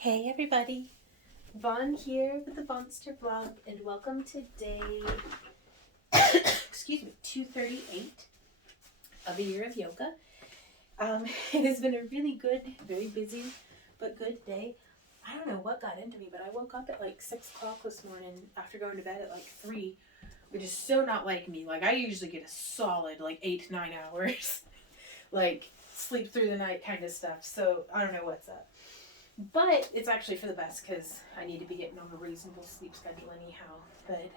Hey everybody, Vaughn here with the Vonster blog, and welcome to day, excuse me, 238 of a year of yoga. It has been a really good, very busy, but good day. I don't know what got into me, but I woke up at like 6 o'clock this morning after going to bed at like 3, which is so not like me. Like I usually get a solid like 8 to 9 hours, like sleep through the night kind of stuff. So I don't know what's up. But it's actually for the best because I need to be getting on a reasonable sleep schedule anyhow. But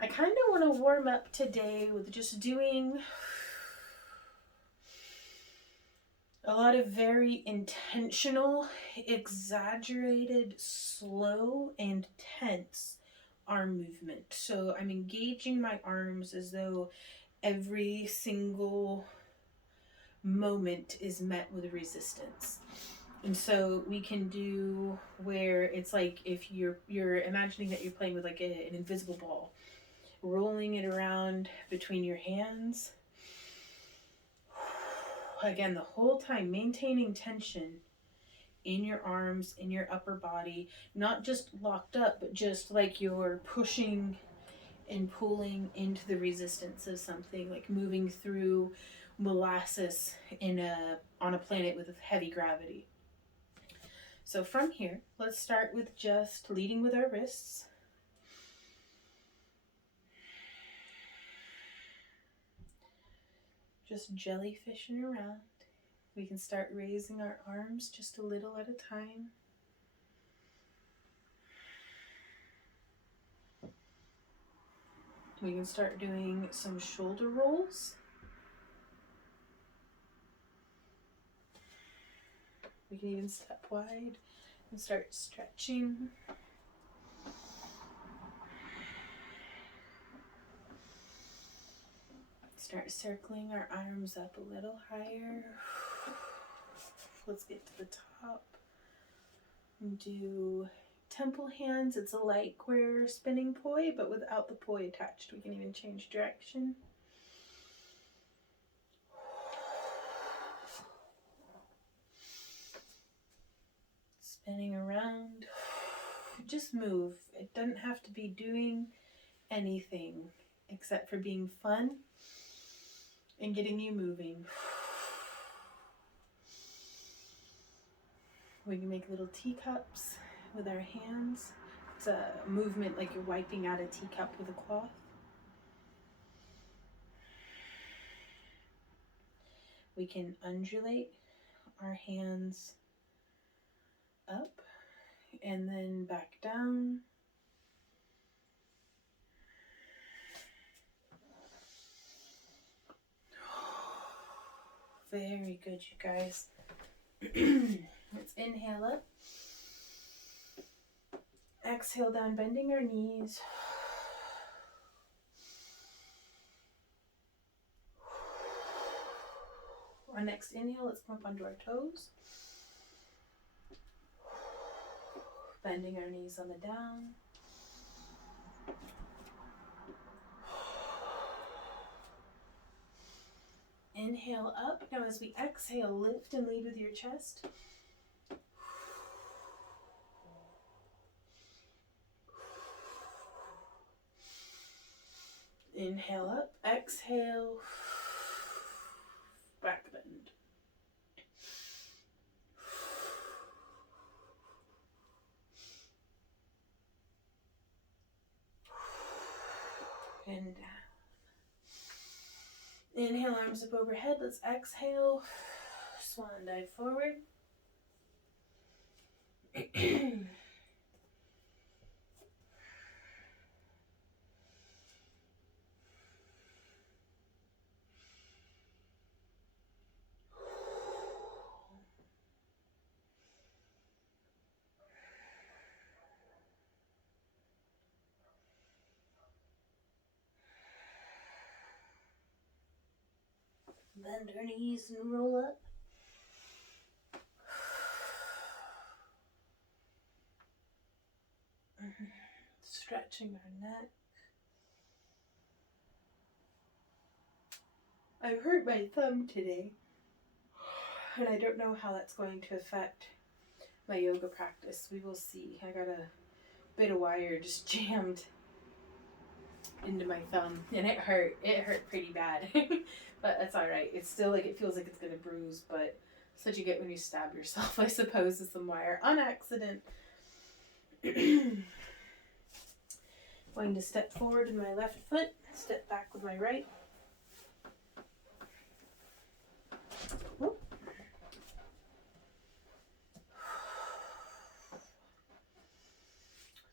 I kind of want to warm up today with just doing a lot of very intentional, exaggerated, slow, and tense arm movement. So I'm engaging my arms as though every single moment is met with resistance. And so we can do where it's like if you're imagining that you're playing with like an invisible ball, rolling it around between your hands. Again, the whole time maintaining tension in your arms, in your upper body, not just locked up, but just like you're pushing and pulling into the resistance of something, like moving through molasses on a planet with heavy gravity. So from here, let's start with just leading with our wrists. Just jellyfishing around. We can start raising our arms just a little at a time. We can start doing some shoulder rolls. We can even step wide and start stretching. Start circling our arms up a little higher. Let's get to the top. Do temple hands. It's like we're spinning poi, but without the poi attached. We can even change direction. Spinning around. Just move. It doesn't have to be doing anything except for being fun and getting you moving. We can make little teacups with our hands. It's a movement like you're wiping out a teacup with a cloth. We can undulate our hands up and then back down. Very good, you guys. Let's inhale up. Exhale down, bending our knees. Our next inhale, let's come up onto our toes. Bending our knees on the down. Inhale up. Now as we exhale, lift and lead with your chest. Inhale up, exhale, back bend. And down. Inhale, arms up overhead. Let's exhale, swan dive forward. Bend our knees and roll up. Stretching our neck. I've hurt my thumb today, and I don't know how that's going to affect my yoga practice. We will see. I got a bit of wire just jammed into my thumb, and it hurt. It hurt pretty bad. But that's all right. It's still like, it feels like it's gonna bruise, but that's what you get when you stab yourself, I suppose, with some wire on accident. Going to step forward in my left foot, step back with my right. Whoop.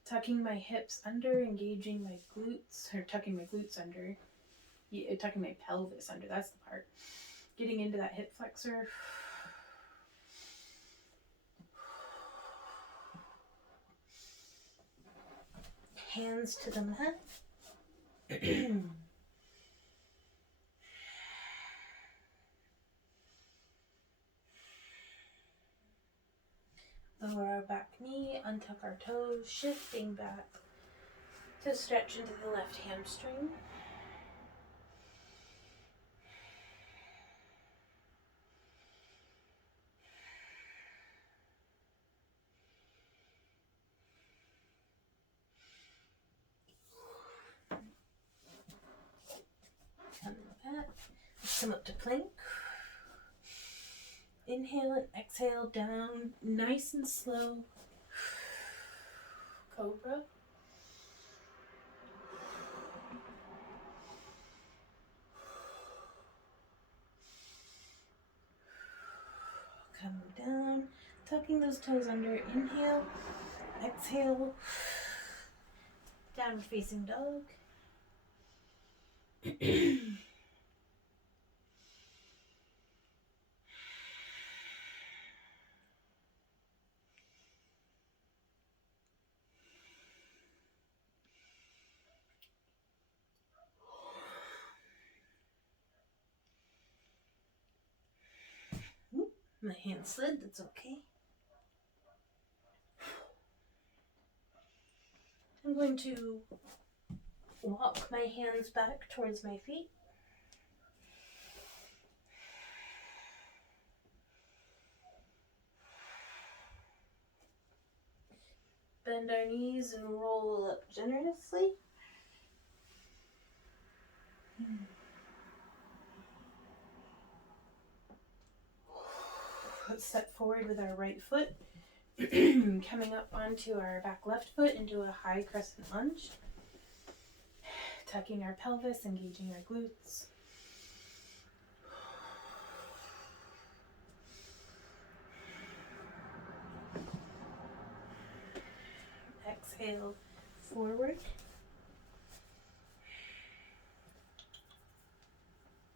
Tucking my hips under, engaging my glutes, or tucking my glutes under, tucking my pelvis under, that's the part. Getting into that hip flexor. Hands to the mat. Lower our back knee, untuck our toes, shifting back to stretch into the left hamstring. Coming back, come up to plank. Inhale and exhale down, nice and slow. Cobra. Come down, tucking those toes under. Inhale, exhale. Downward facing dog. My hand slid, that's okay. I'm going to walk my hands back towards my feet. Bend our knees and roll up generously. Let's step forward with our right foot, coming up onto our back left foot into a high crescent lunge. Tucking our pelvis, engaging our glutes. Exhale, forward.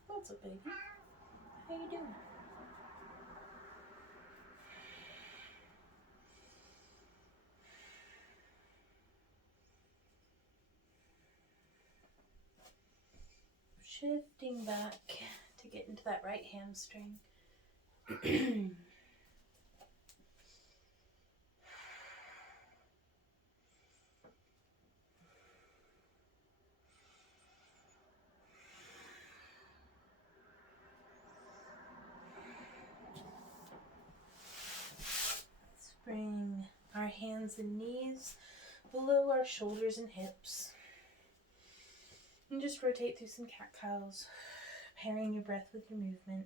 What's up, baby? How you doing? Shifting back to get into that right hamstring. Let's bring our hands and knees below our shoulders and hips. And just rotate through some cat-cows, pairing your breath with your movement.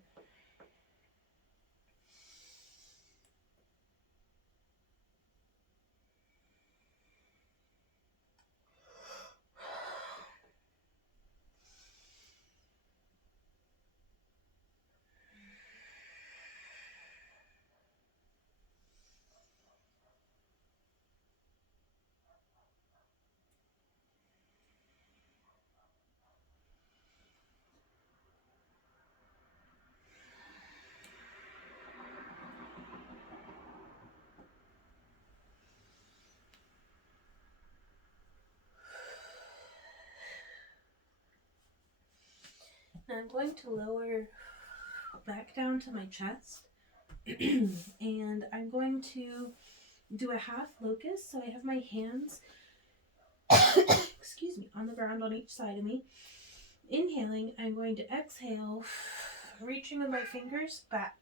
Now I'm going to lower back down to my chest and I'm going to do a half locust. So I have my hands excuse me, on the ground on each side of me. Inhaling, I'm going to exhale, reaching with my fingers back.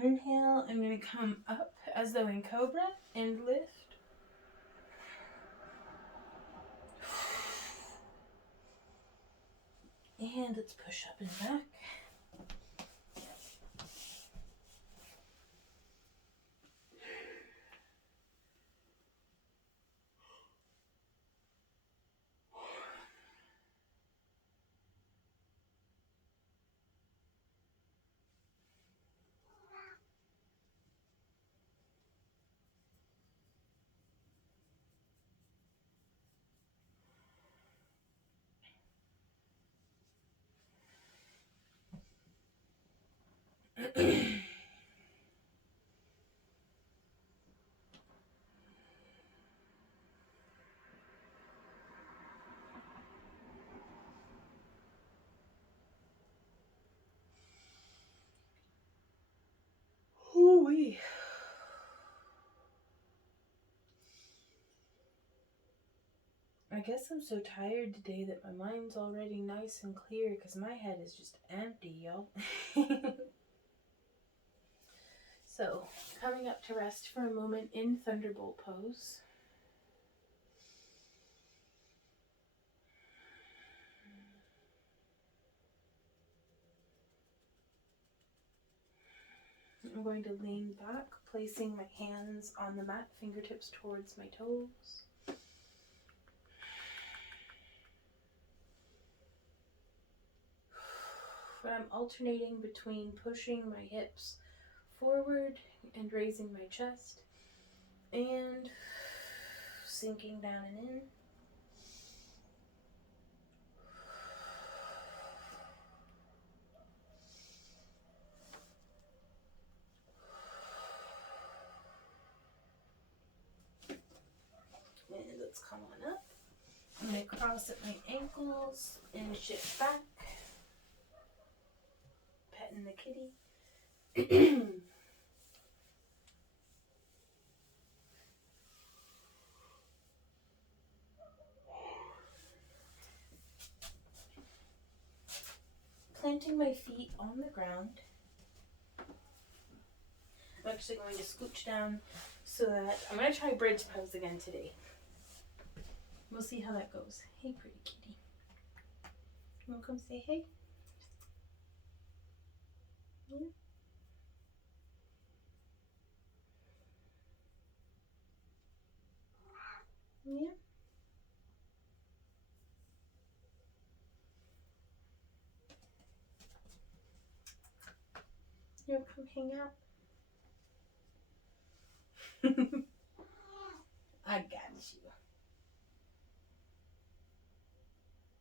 Inhale, I'm going to come up as though in cobra and lift. And let's push up and back. Ooh-wee. I guess I'm so tired today that my mind's already nice and clear because my head is just empty, y'all. So, coming up to rest for a moment in Thunderbolt Pose. I'm going to lean back, placing my hands on the mat, fingertips towards my toes. But I'm alternating between pushing my hips forward and raising my chest, and sinking down and in. And let's come on up. I'm going to cross at my ankles and shift back. Petting the kitty. Planting my feet on the ground. I'm actually going to scooch down so that I'm going to try bridge pose again today. We'll see how that goes. Hey, pretty kitty. You want to come say hey? Yeah. Yeah. You want to come hang out? I got you.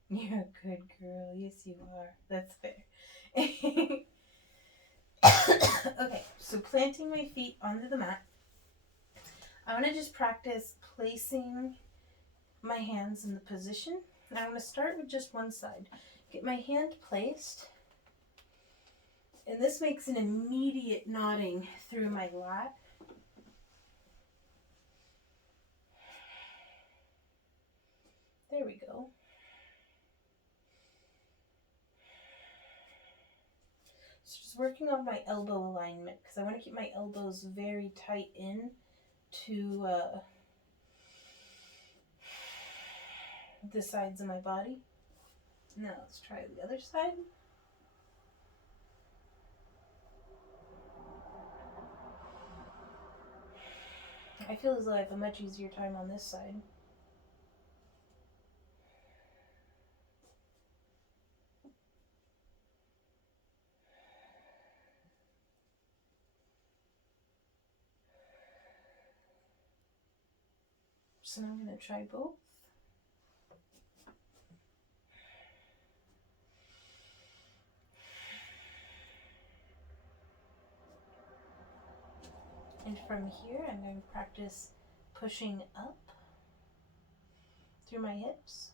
You're a good girl. Yes, you are. That's fair. Okay, so planting my feet onto the mat. I want to just practice placing my hands in the position. I'm going to start with just one side. Get my hand placed. And this makes an immediate nodding through my lat. There we go. So just working on my elbow alignment because I want to keep my elbows very tight in to the sides of my body. Now let's try the other side. I feel as though I have a much easier time on this side. So I'm going to try both. And from here, I'm going to practice pushing up through my hips.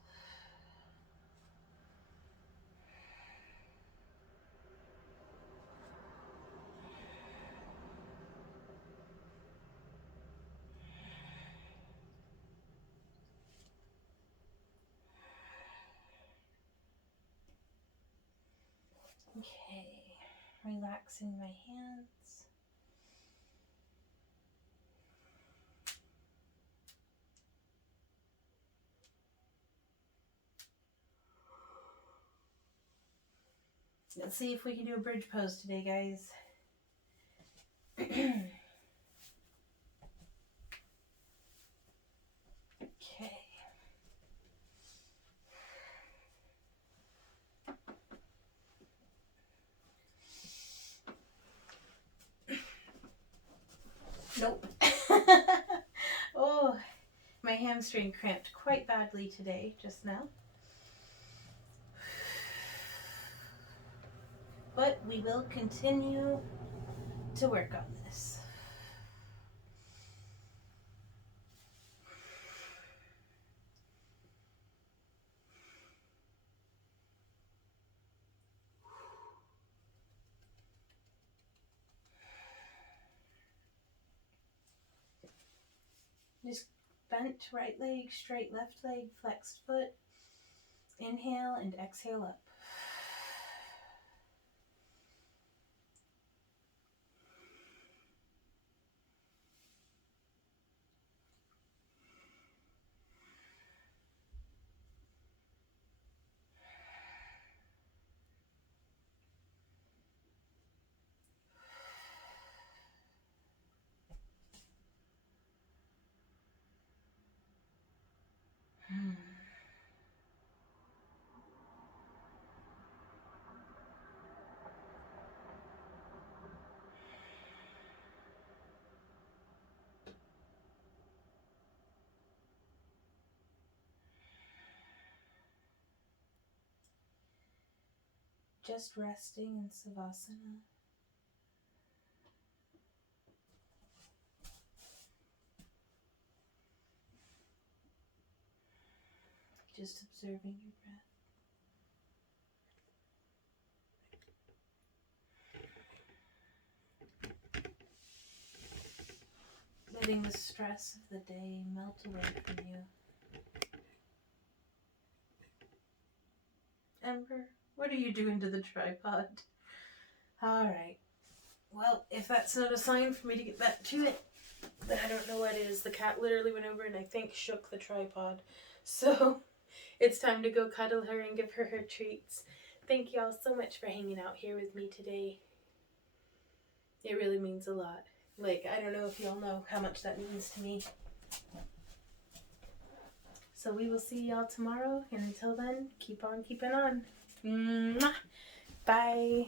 Okay, relaxing my hands. Let's see if we can do a bridge pose today, guys. Okay. Nope. Oh, my hamstring cramped quite badly today, just now. But we will continue to work on this. Just bent right leg, straight left leg, flexed foot. Inhale and exhale up. Just resting in Savasana. Just observing your breath. Letting the stress of the day melt away from you. Ember, what are you doing to the tripod? Alright. Well, if that's not a sign for me to get back to it, then I don't know what is. The cat literally went over and I think shook the tripod. So, it's time to go cuddle her and give her her treats. Thank you all so much for hanging out here with me today. It really means a lot. Like, I don't know if y'all know how much that means to me. So we will see y'all tomorrow, and until then, keep on keeping on. Mwah! Bye.